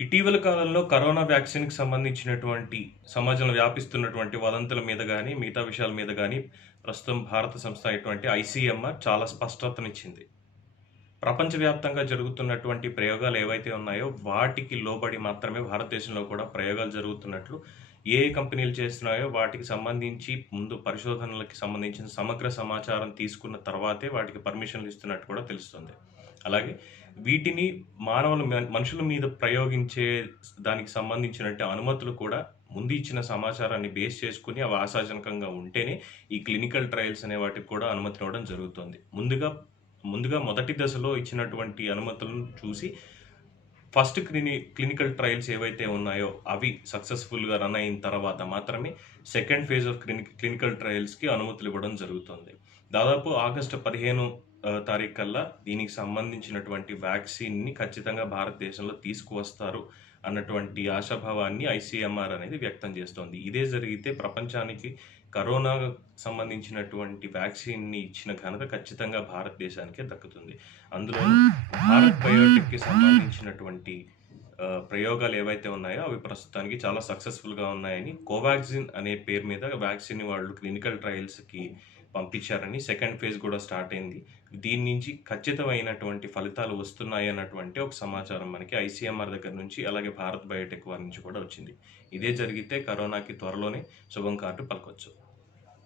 ఇటీవల కాలంలో కరోనా వ్యాక్సిన్‌కి సంబంధించినటువంటి సమాజంలో వ్యాపిస్తున్నటువంటి వదంతుల మీద గాని, మిగతా విషయాల మీద గాని ప్రస్తుతం భారత సంస్థ అయినటువంటి ఐసీఎంఆర్ చాలా స్పష్టతనిచ్చింది. ప్రపంచవ్యాప్తంగా జరుగుతున్నటువంటి ప్రయోగాలు ఏవైతే ఉన్నాయో వాటికి లోబడి మాత్రమే భారతదేశంలో కూడా ప్రయోగాలు జరుగుతున్నట్లు ఏ కంపెనీలు చేస్తున్నాయో వాటికి సంబంధించి ముందు పరిశోధనలకి సంబంధించిన సమగ్ర సమాచారం తీసుకున్న తర్వాతే వాటికి పర్మిషన్‌లు ఇస్తున్నట్టు కూడా తెలుస్తుంది. అలాగే వీటిని మనుషుల మీద ప్రయోగించే దానికి సంబంధించినట్టు అనుమతులు కూడా ముందు ఇచ్చిన సమాచారాన్ని బేస్ చేసుకొని అవి ఆశాజనకంగా ఉంటేనే ఈ క్లినికల్ ట్రయల్స్ అనే వాటికి కూడా అనుమతినివ్వడం జరుగుతుంది. ముందుగా మొదటి దశలో ఇచ్చినటువంటి అనుమతులను చూసి ఫస్ట్ క్లినికల్ ట్రయల్స్ ఏవైతే ఉన్నాయో అవి సక్సెస్‌ఫుల్‌గా రన్ అయిన తర్వాత మాత్రమే సెకండ్ ఫేజ్ ఆఫ్ క్లినికల్ ట్రయల్స్‌కి అనుమతులు ఇవ్వడం జరుగుతుంది. దాదాపు ఆగస్టు 15 తారీఖు కల్లా దీనికి సంబంధించినటువంటి వ్యాక్సిన్‌ని ఖచ్చితంగా భారతదేశంలో తీసుకువస్తారు అన్నటువంటి ఆశాభావాన్ని ఐసీఎంఆర్ అనేది వ్యక్తం చేస్తోంది. ఇదే జరిగితే ప్రపంచానికి కరోనాకు సంబంధించినటువంటి వ్యాక్సిన్‌ని ఇచ్చిన ఘనత ఖచ్చితంగా భారతదేశానికే దక్కుతుంది. అందులోనూ భారత్ బయోటెక్‌కి సంబంధించినటువంటి ప్రయోగాలు ఏవైతే ఉన్నాయో అవి ప్రస్తుతానికి చాలా సక్సెస్‌ఫుల్‌గా ఉన్నాయని, కోవాక్సిన్ అనే పేరు మీద వ్యాక్సిన్‌ని వాళ్ళు క్లినికల్ ట్రయల్స్‌కి పంపించారని, సెకండ్ ఫేజ్ కూడా స్టార్ట్ అయింది. దీని నుంచి ఖచ్చితమైనటువంటి ఫలితాలు వస్తున్నాయి అన్నటువంటి ఒక సమాచారం మనకి ఐసీఎంఆర్ దగ్గర నుంచి, అలాగే భారత్ బయోటెక్ వారి నుంచి కూడా వచ్చింది. ఇదే జరిగితే కరోనాకి త్వరలోనే శుభం కార్డు పలకొచ్చు.